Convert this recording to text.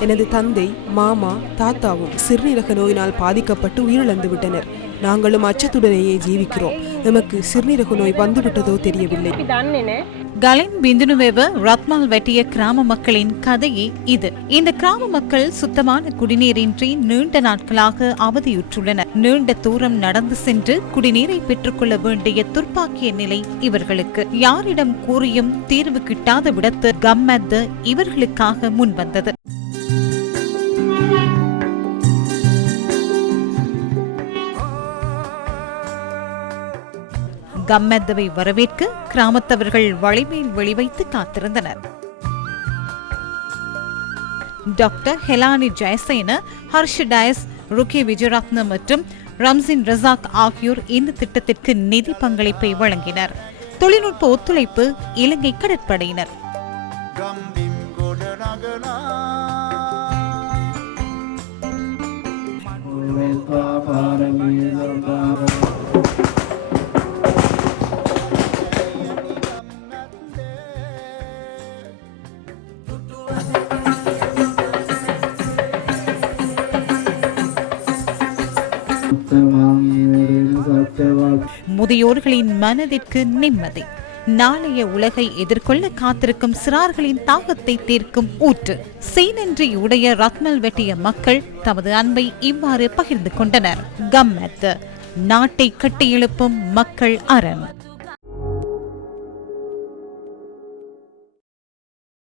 எனது தந்தை மாமா தாத்தாவும் சிறுநீரக நோயினால் பாதிக்கப்பட்டு உயிரிழந்து விட்டனர் நாங்களும் அச்சத்துடனேயே ஜீவிக்கிறோம். நமக்கு சிறுநீரக நோய் வந்துவிட்டதோ தெரியவில்லை. கலின் பிந்துனுவேவ ரத்மால் வெட்டிய கிராம மக்களின் கதையே இது. இந்த கிராம மக்கள் சுத்தமான குடிநீரின்றி நீண்ட நாட்களாக அவதியுற்றுள்ளனர். நீண்ட தூரம் நடந்து சென்று குடிநீரை பெற்றுக்கொள்ள வேண்டிய துர்ப்பாக்கிய நிலை இவர்களுக்கு. யாரிடம் கூறியும் தீர்வு கிட்டாத விடத்து கம்மத்து இவர்களுக்காக முன்வந்தது. கம்மெத்தவை வரவேற்க கிராமத்தவர்கள் வழிமேல் வெளிவைத்து காத்திருந்தனர். டாக்டர் ஹெலானி ஜெயசேன ஹர்ஷ டயஸ் ருகே விஜயரத்ன மற்றும் ரம்சின் ரசாக் ஆகியோர் இந்த திட்டத்திற்கு நிதி பங்களிப்பை வழங்கினர். தொழில்நுட்ப ஒத்துழைப்பு இலங்கை கடற்படையினர். முதியோர்களின் மனதிற்கு நிம்மதி. நாளைய உலகை எதிர்கொள்ள காத்திருக்கும் சிறார்களின் தாகத்தை தீர்க்கும் ஊற்று. சீனன்றி உடைய ரத்மல் வெட்டிய மக்கள் தமது அன்பை இவ்வாறு பகிர்ந்து கொண்டனர். கம்மத் நாட்டை கட்டியெழுப்பும் மக்கள் அரண்.